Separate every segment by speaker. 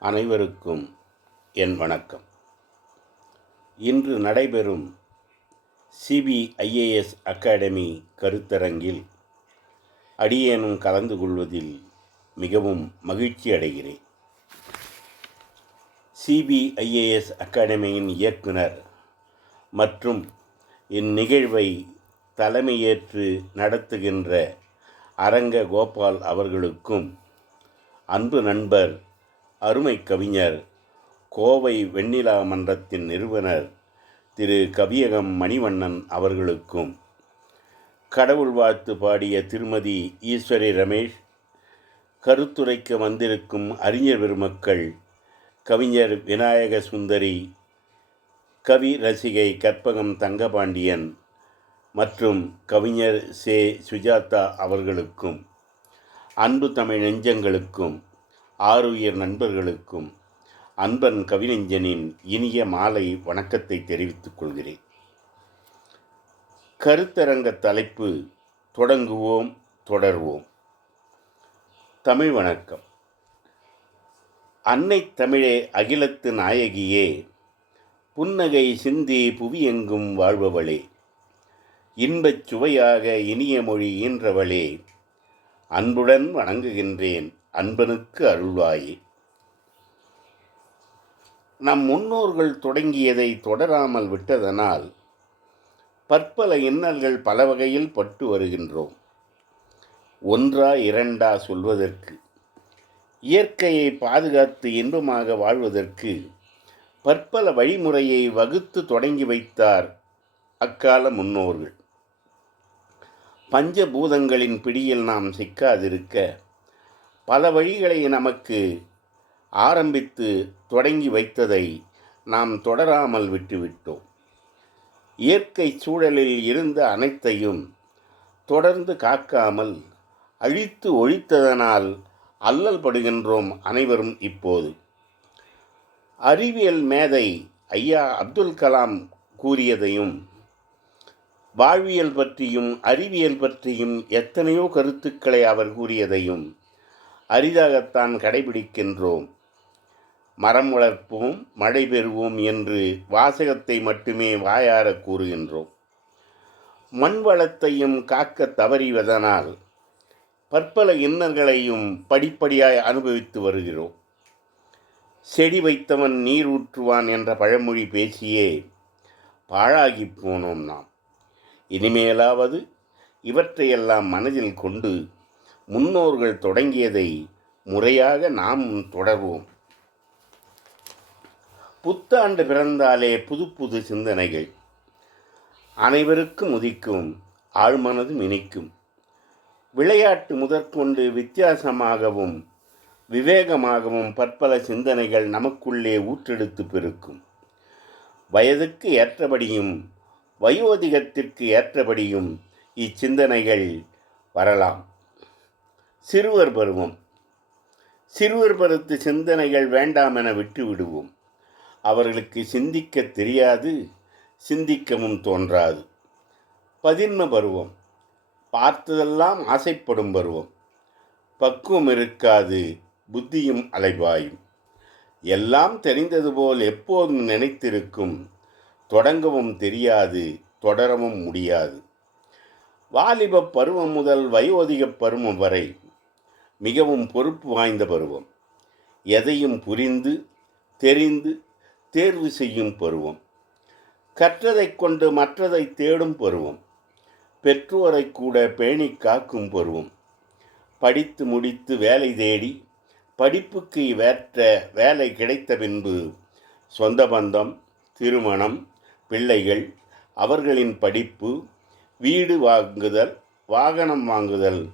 Speaker 1: அனைவருக்கும் என் வணக்கம். இன்று நடைபெறும் சிபிஐஏஎஸ் அகாடமி கருத்தரங்கில் அடியேனும் கலந்து கொள்வதில் மிகவும் மகிழ்ச்சி அடைகிறேன். சிபிஐஏஎஸ் அகாடமியின் இயக்குனர் மற்றும் இந்நிகழ்வை தலைமையேற்று நடத்துகின்ற அரங்க கோபால் அவர்களுக்கும் அன்பு நண்பர் அருமை கவிஞர் கோவை வெண்ணிலா மன்றத்தின் நிறுவனர் திரு. கவியகம் மணிவண்ணன் அவர்களுக்கும் கடவுள் வாழ்த்து பாடிய திருமதி ஈஸ்வரி ரமேஷ் கருத்துரைக்க வந்திருக்கும் அறிஞர் பெருமக்கள் கவிஞர் விநாயக சுந்தரி கவி ரசிகை கற்பகம் தங்கபாண்டியன் மற்றும் கவிஞர் சே. சுஜாதா அவர்களுக்கும் அன்பு தமிழ் நெஞ்சங்களுக்கும் ஆறுயிர் நண்பர்களுக்கும் அன்பன் கவிநெஞ்சனின் இனிய மாலை வணக்கத்தை தெரிவித்துக் கொள்கிறேன். கருத்தரங்க தலைப்பு தொடங்குவோம் தொடர்வோம். தமிழ் வணக்கம். அன்னை தமிழே அகிலத்து நாயகியே புன்னகை சிந்தி புவியெங்கும் வாழ்பவளே. இன்பச் சுவையாக இனிய மொழி ஈன்றவளே. அன்புடன் வணங்குகின்றேன். அன்பனுக்கு அருள்வாயே. நம் முன்னோர்கள் தொடங்கியதை தொடராமல் விட்டதனால் பற்பல இன்னல்கள் பல வகையில் பட்டு வருகின்றோம். ஒன்றா இரண்டா சொல்வதற்கு இயற்கையை பாதுகாத்து இன்பமாக வாழ்வதற்கு பற்பல வழிமுறையை வகுத்து தொடங்கி வைத்தார் அக்கால முன்னோர்கள். பஞ்சபூதங்களின் பிடியில் நாம் சிக்காதிருக்க பல வழிகளை நமக்கு ஆரம்பித்து தொடங்கி வைத்ததை நாம் தொடராமல் விட்டுவிட்டோம். இயற்கை சூழலில் இருந்த அனைத்தையும் தொடர்ந்து காக்காமல் அழித்து ஒழித்ததனால் அல்லல் படுகின்றோம் அனைவரும் இப்போது. அறிவியல் மேதை ஐயா அப்துல் கலாம் கூறியதையும் வாழ்வியல் பற்றியும் அறிவியல் பற்றியும் எத்தனையோ கருத்துக்களை அவர் கூறியதையும் அரிதாகத்தான் கடைபிடிக்கின்றோம். மரம் வளர்ப்போம் மழை பெறுவோம் என்று வாசகத்தை மட்டுமே வாயார கூறுகின்றோம். மண் வளத்தையும் காக்க தவறிவதனால் பற்பல இன்னர்களையும் படிப்படியாய் அனுபவித்து வருகிறோம். செடி வைத்தவன் நீர் ஊற்றுவான் என்ற பழமொழி பேசியே பாழாகி போனோம் நாம். இனிமேலாவது இவற்றையெல்லாம் மனதில் கொண்டு முன்னோர்கள் தொடங்கியதை முறையாக நாம் தொடர்வோம். புத்தாண்டு பிறந்தாலே புது புது சிந்தனைகள். அனைவருக்கும் உதிக்கும் ஆழ்மனதும் இனிக்கும். விளையாட்டு முதற்கொண்டு வித்தியாசமாகவும் விவேகமாகவும் பற்பல சிந்தனைகள் நமக்குள்ளே ஊற்றெடுத்து பெருக்கும். வயதுக்கு ஏற்றபடியும் வயோதிகத்திற்கு ஏற்றபடியும் இச்சிந்தனைகள் வரலாம். சிறுவர் பருவம். சிறுவர் பருத்து சிந்தனைகள் வேண்டாம் என விட்டு விடுவோம். அவர்களுக்கு சிந்திக்க தெரியாது சிந்திக்கவும் தோன்றாது. பதின்ம பருவம். பார்த்ததெல்லாம் ஆசைப்படும் பருவம். பக்குவம் இருக்காது புத்தியும் அலைவாயும் எல்லாம் தெரிந்தது போல் எப்போதும் நினைத்திருக்கும். தொடங்கவும் தெரியாது தொடரவும் முடியாது. வாலிப பருவம் முதல் வயோதிக பருவம் வரை மிகவும் பொறுப்பு வாய்ந்த பருவம். எதையும் புரிந்து தெரிந்து தேர்வு செய்யும் பருவம். கற்றதைக் கொண்டு மற்றதை தேடும் பருவம். பெற்றோரை கூட பேணி காக்கும் பருவம். படித்து முடித்து வேலை தேடி படிப்புக்கு வேற்ற வேலை கிடைத்த பின்பு சொந்த பந்தம் திருமணம் பிள்ளைகள் அவர்களின் படிப்பு வீடு வாங்குதல் வாகனம் வாங்குதல்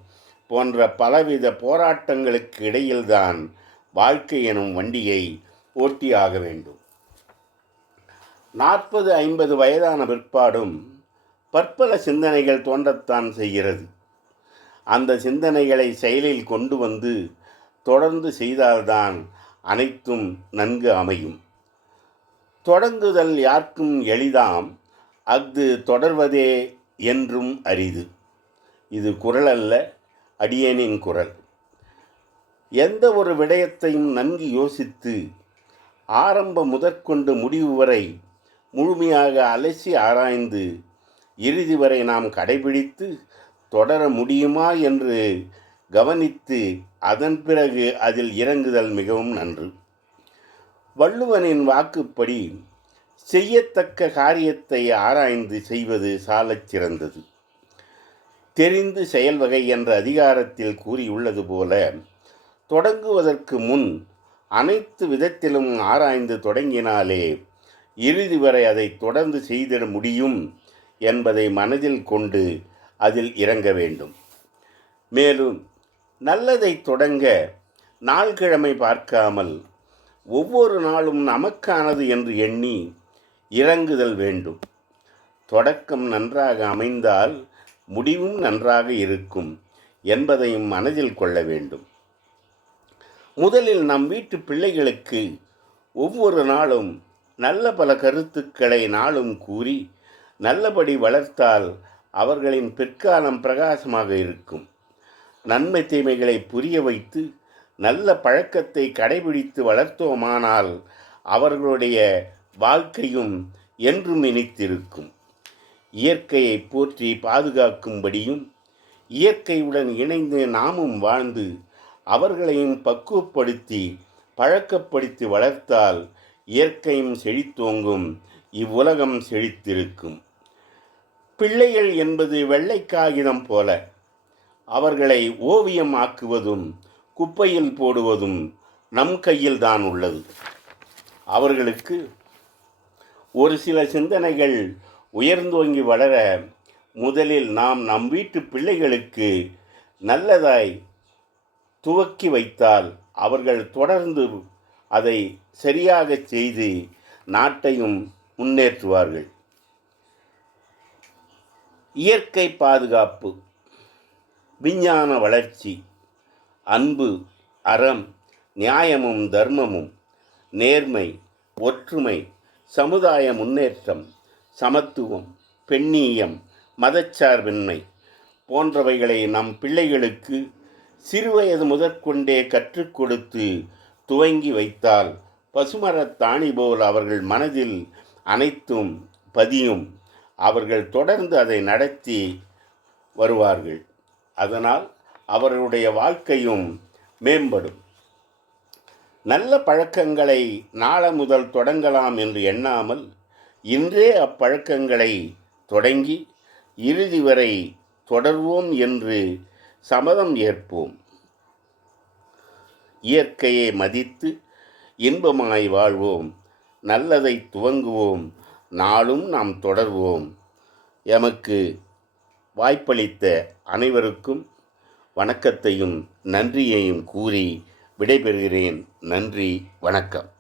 Speaker 1: போன்ற பலவித போராட்டங்களுக்கு இடையில்தான் வாழ்க்கை எனும் வண்டியை ஓட்டியாக வேண்டும். நாற்பது ஐம்பது வயதான பிற்பாடும் பற்பல சிந்தனைகள் தோன்றத்தான் செய்கிறது. அந்த சிந்தனைகளை செயலில் கொண்டு வந்து தொடர்ந்து செய்தால்தான் அனைத்தும் நன்கு அமையும். தொடங்குதல் யாருக்கும் எளிதாம் அஃது தொடர்வதே என்றும் அரிது. இது குரல் அல்ல அடியேனின் குரல். எந்த ஒரு விடயத்தையும் நன்கு யோசித்து ஆரம்ப முதற்கொண்டு முடிவு வரை முழுமையாக அலசி ஆராய்ந்து இறுதி வரை நாம் கடைபிடித்து தொடர முடியுமா என்று கவனித்து அதன் பிறகு அதில் இறங்குதல் மிகவும் நன்று. வள்ளுவனின் வாக்குப்படி செய்யத்தக்க காரியத்தை ஆராய்ந்து செய்வது சாலச் சிறந்தது. தெரிந்து செயல்வகை என்ற அதிகாரத்தில் கூறியுள்ளது போல தொடங்குவதற்கு முன் அனைத்து விதத்திலும் ஆராய்ந்து தொடங்கினாலே இறுதி வரை அதை தொடர்ந்து செய்திட முடியும் என்பதை மனதில் கொண்டு அதில் இறங்க வேண்டும். மேலும் நல்லதை தொடங்க நாள்கிழமை பார்க்காமல் ஒவ்வொரு நாளும் நமக்கானது என்று எண்ணி இறங்குதல் வேண்டும். தொடக்கம் நன்றாக அமைந்தால் முடிவும் நன்றாக இருக்கும் என்பதையும் மனதில் கொள்ள வேண்டும். முதலில் நம் வீட்டு பிள்ளைகளுக்கு ஒவ்வொரு நாளும் நல்ல பல கருத்துக்களை நாளும் கூறி நல்லபடி வளர்த்தால் அவர்களின் பிற்காலம் பிரகாசமாக இருக்கும். நன்மை தீமைகளை புரிய வைத்து நல்ல பழக்கத்தை கடைபிடித்து வளர்த்தோமானால் அவர்களுடைய வாழ்க்கையும் என்றும் இனித்திருக்கும். இயற்கையை போற்றி பாதுகாக்கும்படியும் இயற்கையுடன் இணைந்து நாமும் வாழ்ந்து அவர்களையும் பக்குவப்படுத்தி பழக்கப்படுத்தி வளர்த்தால் இயற்கையும் செழித்தோங்கும் இவ்வுலகம் செழித்திருக்கும். பிள்ளைகள் என்பது வெள்ளை காகிதம் போல அவர்களை ஓவியம் ஆக்குவதும் குப்பையில் போடுவதும் நம் கையில் தான் உள்ளது. அவர்களுக்கு ஒரு சில சிந்தனைகள் உயர்ந்தோங்கி வளர முதலில் நாம் நம் வீட்டு பிள்ளைகளுக்கு நல்லதாய் துவக்கி வைத்தால் அவர்கள் தொடர்ந்து அதை சரியாக செய்து நாட்டையும் முன்னேற்றுவார்கள். இயற்கை பாதுகாப்பு விஞ்ஞான வளர்ச்சி அன்பு அறம் நியாயமும் தர்மமும் நேர்மை ஒற்றுமை சமுதாய முன்னேற்றம் சமத்துவம் பெண்ணியம் மதச்சார்பின்மை போன்றவைகளை நம் பிள்ளைகளுக்கு சிறுவயது முதற்கொண்டே கற்றுக் கொடுத்து துவங்கி வைத்தால் பசுமரத்தாணி போல் அவர்கள் மனதில் அனைத்தும் பதியும். அவர்கள் தொடர்ந்து அதை நடத்தி வருவார்கள். அதனால் அவர்களுடைய வாழ்க்கையும் மேம்படும். நல்ல பழக்கங்களை நாள முதல் தொடங்கலாம் என்று எண்ணாமல் இன்றே அப்பழக்கங்களை தொடங்கி இறுதி வரை தொடர்வோம் என்று சம்மதம் ஏற்போம். இயற்கையை மதித்து இன்பமாய் வாழ்வோம். நல்லதை துவங்குவோம். நாளும் நாம் தொடர்வோம். எமக்கு வாய்ப்பளித்த அனைவருக்கும் வணக்கத்தையும் நன்றியையும் கூறி விடைபெறுகிறேன். நன்றி வணக்கம்.